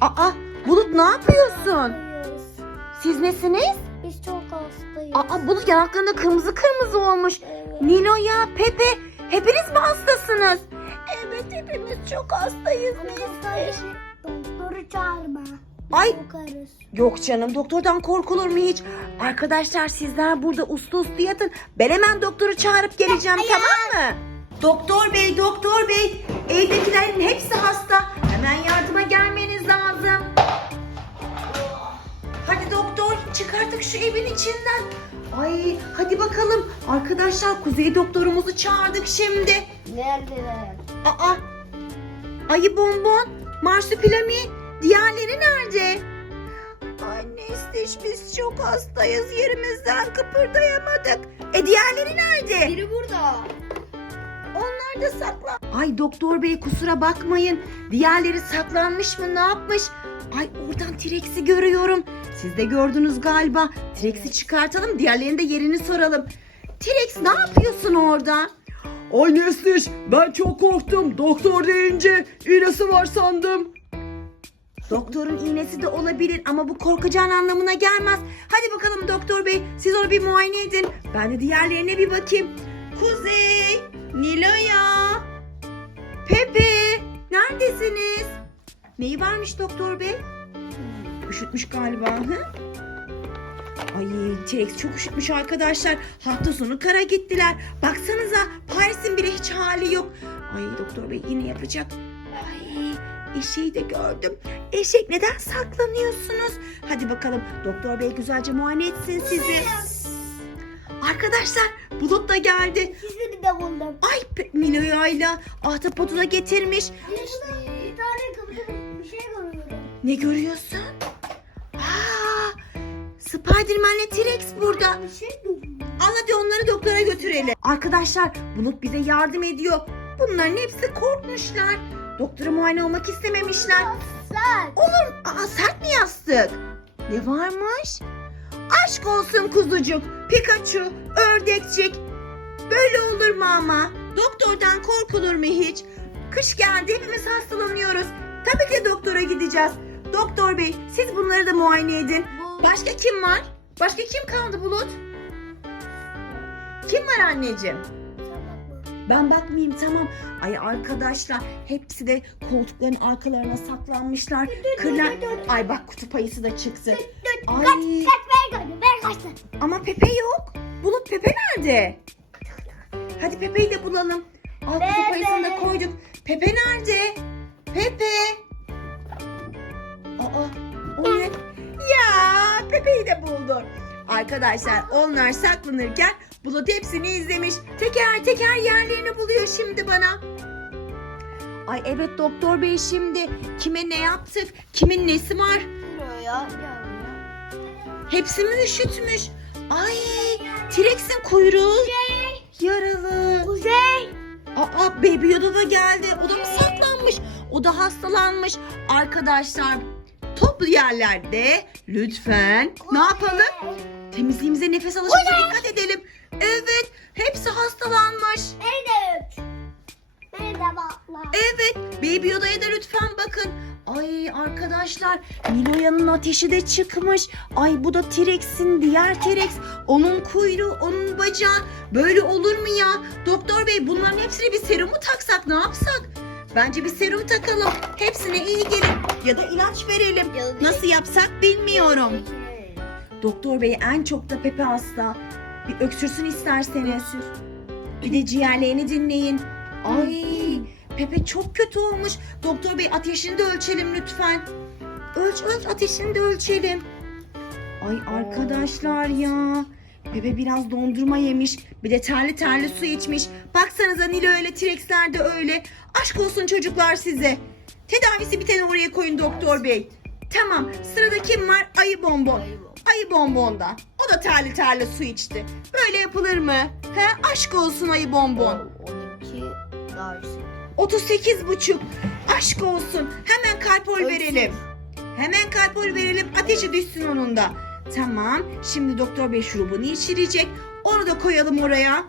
Aa Bulut ne yapıyorsun? Hastayız. Siz nesiniz? Biz çok hastayız. Aa Bulut yanaklarında kırmızı kırmızı olmuş. Evet. Nilo ya Pepe hepiniz mi hastasınız? Evet hepimiz çok hastayız Hastayız. Doktoru çağırma. Ay Korkarız. yok canım doktordan korkulur mu hiç? Arkadaşlar sizler burada uslu uslu yatın. Ben hemen doktoru çağırıp geleceğim tamam mı? Doktor bey doktor bey evdekilerin hepsi hasta. Hemen yardıma gelmeniz çık artık şu evin içinden. Ay hadi bakalım. Arkadaşlar Kuzey doktorumuzu çağırdık şimdi. Neredeler? Aa ayı bonbon, marsupilami diğerleri nerede? Anne Stiş biz çok hastayız yerimizden kıpırdayamadık. E diğerleri nerede? Biri burada. Onlar da saklan. Ay doktor bey kusura bakmayın. Diğerleri saklanmış mı ne yapmış? Ay oradan T-Rex'i görüyorum. Siz de gördünüz galiba. T-Rex'i çıkartalım diğerlerinin de yerini soralım. T-Rex ne yapıyorsun orada? Ay Nesliş ben çok korktum. Doktor deyince iğnesi var sandım. Doktorun iğnesi de olabilir ama bu korkacağın anlamına gelmez. Hadi bakalım doktor bey siz onu bir muayene edin. Ben de diğerlerine bir bakayım. Kuzey, Pepe neredesiniz? Neyi varmış doktor bey? Üşütmüş galiba. Hı? Ay T-Rex çok üşütmüş arkadaşlar. Hafta sonu kara gittiler. Baksanıza Paris'in bile hiç hali yok. Ay doktor bey yine yapacak. Ay eşeği de gördüm. Eşek neden saklanıyorsunuz? Hadi bakalım doktor bey güzelce muayene etsin sizi. Arkadaşlar Bulut da geldi. Sizi de buldum. Ay Pe- Nilo'yla ahtapotu da getirmiş. Bir tane kıpkırmızı bir şey görüyorum. Ne görüyorsun? Aa, Spiderman'le T-Rex burada. Bir şey görüyorum. Al hadi onları doktora götürelim. Arkadaşlar Bulut bize yardım ediyor. Bunların hepsi korkmuşlar. Doktora muayene olmak istememişler. Olur. Aa sert mi yastık? Ne varmış? Aşk olsun kuzucuk. Pikachu, ördekçik. Böyle olur mu ama? Doktordan korkulur mu hiç? Kış geldi hepimiz hastalanıyoruz. Tabii ki doktora gideceğiz. Doktor bey siz bunları da muayene edin. Başka kim var? Başka kim kaldı Bulut? Kim var anneciğim? Ben bakmayayım tamam. Ay arkadaşlar hepsi de koltukların arkalarına saklanmışlar. Kırlar. Ay bak kutup ayısı da çıktı. Ay ama Pepe yok. Bulut Pepe nerede? Hadi Pepe'yi de bulalım. Al ayısını da koyduk. Pepe nerede? Pepe. Aa o ne? Ya Pepe'yi de buldum. Arkadaşlar onlar saklanırken Bulut hepsini izlemiş. Teker teker yerlerini buluyor şimdi bana. Ay evet doktor bey şimdi kime ne yaptık? Kimin nesi var? Buraya ya. Hepsi mi üşütmüş? Ay T-Rex'in kuyruğu yaralı. Kuzey. Aa Baby Yoda da geldi. O da mı saklanmış? O da hastalanmış. Arkadaşlar toplu yerlerde lütfen ne yapalım? Temizliğimize nefes alışımıza dikkat edelim. Evet hepsi hastalanmış. Üç? Nerede bakla? Evet Baby Yoda'ya da lütfen. Ay arkadaşlar Nilo'yanın ateşi de çıkmış. Ay bu da T-Rex'in diğer T-Rex. Onun kuyruğu, onun bacağı. Böyle olur mu ya? Doktor bey bunların hepsine bir serum mu taksak ne yapsak? Bence bir serum takalım. Hepsine iyi gelir. Ya da ilaç verelim. Nasıl yapsak bilmiyorum. Doktor bey en çok da Pepe hasta. Bir öksürsün isterseniz. Bir de ciğerlerini dinleyin. Ay Pepe çok kötü olmuş. Doktor bey ateşini de ölçelim lütfen. Ölç ölç ateşini de ölçelim. Ay arkadaşlar ya. Pepe biraz dondurma yemiş. Bir de terli terli su içmiş. Baksanıza Nilo öyle T-Rex'ler de öyle. Aşk olsun çocuklar size. Tedavisi biteni oraya koyun doktor bey. Tamam sırada kim var? Ayı bonbon. Ayı bonbonda. O da terli terli su içti. Böyle yapılır mı? He? Aşk olsun ayı bonbon. 12 daha yüksek. 38 buçuk. Aşk olsun. Hemen kalpol verelim. Hemen kalpol verelim. Ateşi düşsün onun da. Tamam. Şimdi doktor bey şurubunu içirecek. Onu da koyalım oraya.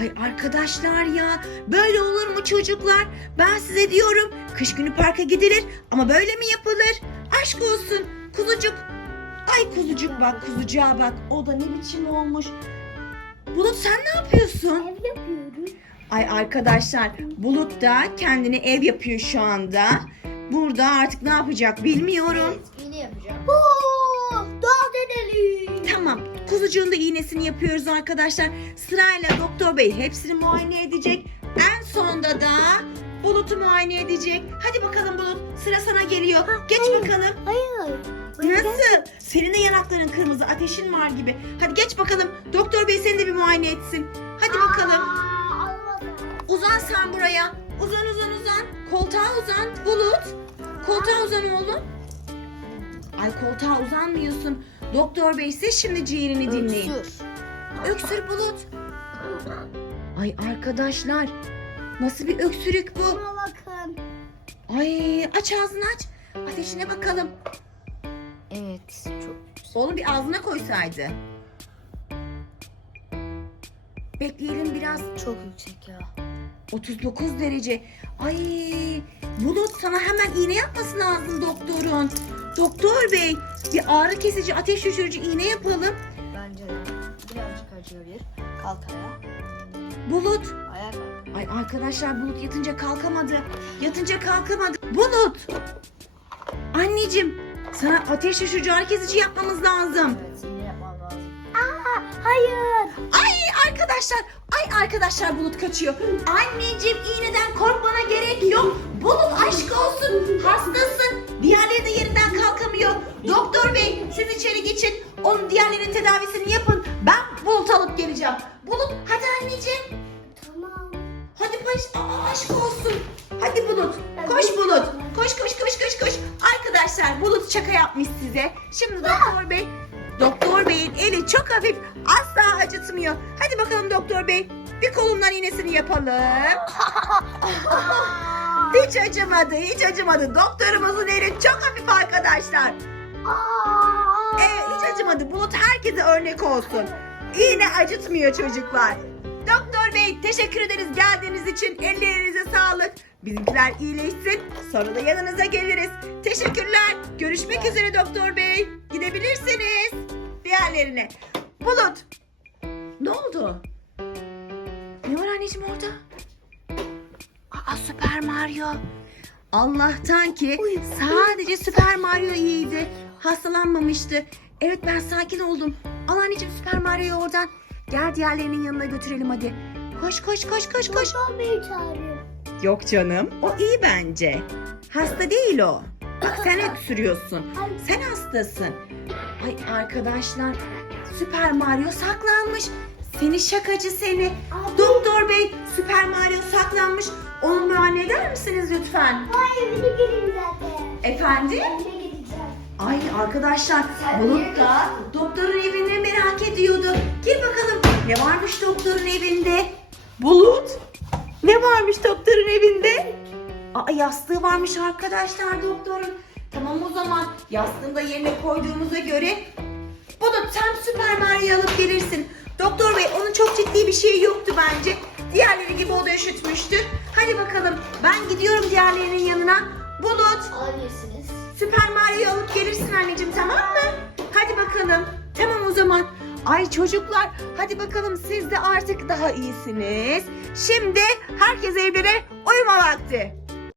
Ay arkadaşlar ya böyle olur mu çocuklar? Ben size diyorum kış günü parka gidilir ama böyle mi yapılır? Aşk olsun kuzucuk. Ay kuzucuk bak kuzucuğa bak o da ne biçim olmuş. Bulut sen ne yapıyorsun? Ev yapıyorum. Ay arkadaşlar Bulut da kendine ev yapıyor şu anda. Burada artık ne yapacak bilmiyorum. Evet, iğne yapacağım. Oo, dans edelim. Tamam. Kuzucuğun da iğnesini yapıyoruz arkadaşlar. Sırayla doktor bey hepsini muayene edecek. En sonda da Bulut'u muayene edecek. Hadi bakalım Bulut. Sıra sana geliyor. Geç bakalım. Hayır. Nasıl? Senin de yanakların kırmızı. Ateşin var gibi. Hadi geç bakalım. Doktor bey seni de bir muayene etsin. Hadi bakalım. Aa, olmadı. Uzan sen buraya. Uzan uzan uzan. Koltuğa uzan. Bulut. Koltuğa uzan oğlum. Ay koltuğa uzanmıyorsun. Doktor bey siz şimdi ciğerini dinleyin. Öksür. Öksür bulut. Ay arkadaşlar. Nasıl bir öksürük bu? Buna bakın. Ay aç ağzını aç. Ateşine bakalım. Evet, çok Oğlum bir ağzına koysaydı. Bekleyelim biraz. çok yüksek ya. 39 derece. Ay Bulut sana hemen iğne yapması lazım doktorun. Doktor bey bir ağrı kesici ateş düşürücü iğne yapalım. Bence de. Birazcık acıyor. Kalk ayağa. Bulut. Ayağa kalk. Ay arkadaşlar Bulut yatınca kalkamadı. Yatınca kalkamadı. Bulut. Anneciğim sana ateş düşürücü ağrı kesici yapmamız lazım. Evet, hayır. Ay arkadaşlar, ay arkadaşlar Bulut kaçıyor. Anneciğim iğneden korkmana gerek yok. Bulut aşk olsun, hastasın. Diğerleri de yerinden kalkamıyor. Doktor bey siz içeri geçin. Onun diğerlerinin tedavisini yapın. Ben Bulut alıp geleceğim. Bulut hadi anneciğim. Tamam. Hadi baş, aa, aşk olsun. Hadi Bulut. Koş Bulut. Koş koş koş koş koş. Arkadaşlar Bulut şaka yapmış size. Şimdi doktor bey. Doktor beyin eli çok hafif. Asla acıtmıyor. Hadi bakalım doktor bey. Bir kolundan iğnesini yapalım. Hiç acımadı, hiç acımadı. Doktorumuzun eli çok hafif arkadaşlar. Evet, hiç acımadı. Bulut herkese örnek olsun. İğne acıtmıyor çocuklar. Doktor bey teşekkür ederiz geldiğiniz için. Ellerinize sağlık. Bizimkiler iyileşsin. Sonra da yanınıza geliriz. Teşekkürler. Görüşmek üzere doktor bey. Gidebilirsiniz. Diğerlerine. Bulut. Ne oldu? Ne var anneciğim orada? Aa Süper Mario. Allah'tan ki sadece Süper Mario iyiydi. Hastalanmamıştı. Evet ben sakin oldum. Al anneciğim Süper Mario'yu oradan. Gel diğerlerinin yanına götürelim hadi. Koş koş koş koş koş. Babam beni çağırıyor. Yok canım o iyi bence. Hasta değil o. Bak sen öksürüyorsun. Sen hastasın. Ay arkadaşlar Süper Mario saklanmış. Seni şakacı seni. Doktor bey Süper Mario saklanmış. Onu muayene eder misiniz lütfen? Hayır, beni gelin zaten. Efendim? Evine gideceğim. Ay arkadaşlar Bulut da doktorun evini merak ediyordu. Gir bakalım ne varmış doktorun evinde? Bulut ne varmış doktorun evinde? Aa yastığı varmış arkadaşlar doktorun. Tamam o zaman yastığını da yerine koyduğumuza göre Bulut sen Süper Mario'yu alıp gelirsin. Doktor bey onun çok ciddi bir şey yoktu bence. Diğerleri gibi o da üşütmüştür. Hadi bakalım ben gidiyorum diğerlerinin yanına. Bulut Alabilirsiniz. Süper Mario'yu alıp gelirsin anneciğim tamam mı? Hadi bakalım. Tamam o zaman. Ay çocuklar hadi bakalım siz de artık daha iyisiniz. Şimdi herkes evlere uyuma vakti.